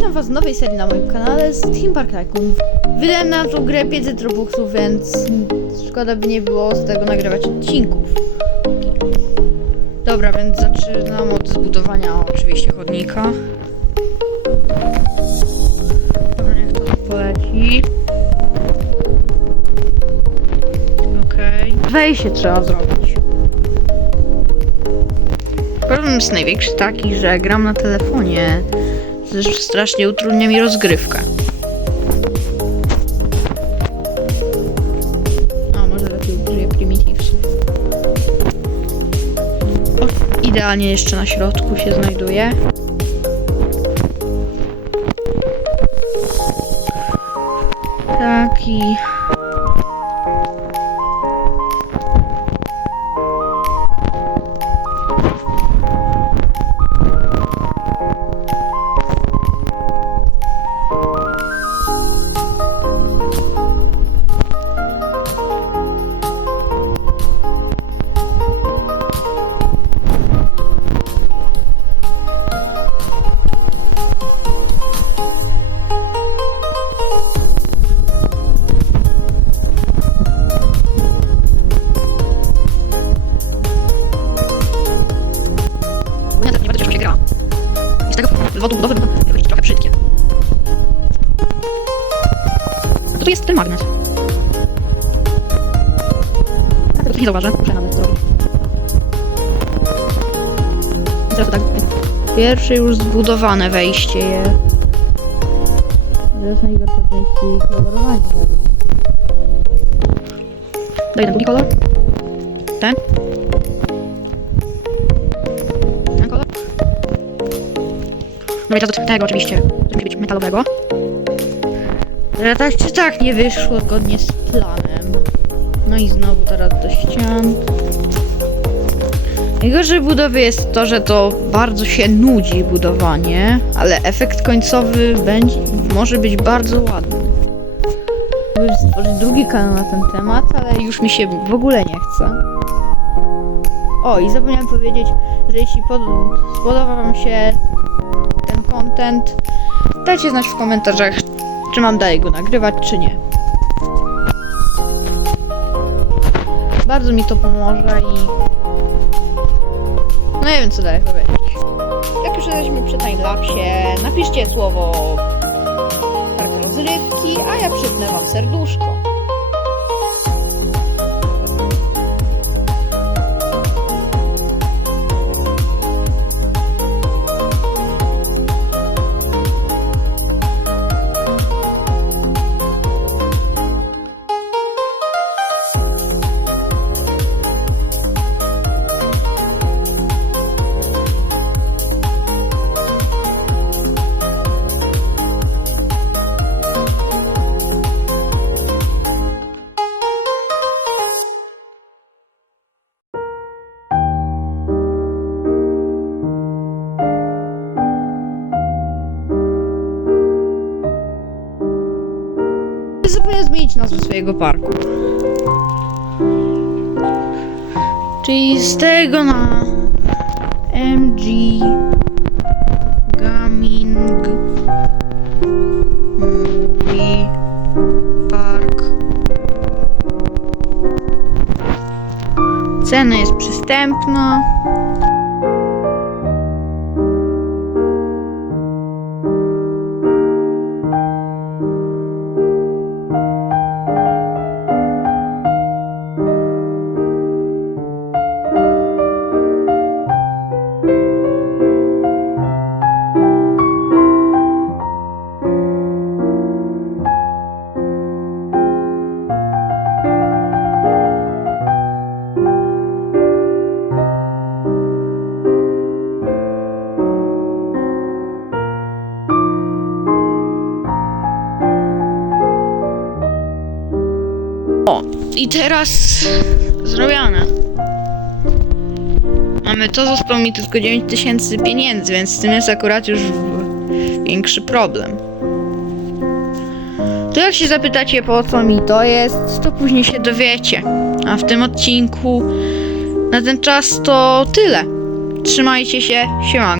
Witam was w nowej serii na moim kanale z Team Park Tycoon. Wydałem na tą grę 500 robuxów, więc szkoda by nie było z tego nagrywać odcinków. Dobra, więc zaczynam od zbudowania oczywiście chodnika. Dobra, niech to poleci. Okej. Wejście trzeba zrobić. Problem jest największy taki, że gram na telefonie. Zresztą strasznie utrudnia mi rozgrywkę. A może lepiej użyję primitivesów. O, idealnie jeszcze na środku się znajduje. Tak i... I z tego powodu budowy będą wychodzić trochę brzydkie. A to tu jest ten magnes. Ja tego nie zauważę, muszę nawet zrobić. I teraz to tak. Pierwsze już zbudowane wejście jest. Teraz najgorsza część, czyli kolorowanie. Daj ten drugi kolor. Ten No i teraz do tego oczywiście. To musi być metalowego. Ale czy tak nie wyszło zgodnie z planem. No i znowu teraz do ścian. Najgorsze budowy jest to, że to bardzo się nudzi budowanie, ale efekt końcowy będzie, może być bardzo ładny. Mógłbym stworzyć drugi kanał na ten temat, ale już mi się w ogóle nie chce. O, i zapomniałem powiedzieć, że jeśli pod, spodobał Wam się content, dajcie znać w komentarzach, czy mam dalej go nagrywać, czy nie. Bardzo mi to pomoże i... No nie wiem, co dalej powiedzieć. Jak już jesteśmy przy timelapsie, napiszcie słowo park rozrywki, a ja przypnę Wam serduszko. Zapomniałem zmienić nazwę swojego parku. Czyli z tego na MG Gaming Movie Park. Cena jest przystępna. O, i teraz zrobione. Mamy to, zostało mi tylko 9000 pieniędzy, więc z tym jest akurat już większy problem. To jak się zapytacie po co mi to jest, to później się dowiecie. A w tym odcinku na ten czas to tyle. Trzymajcie się, siemanko.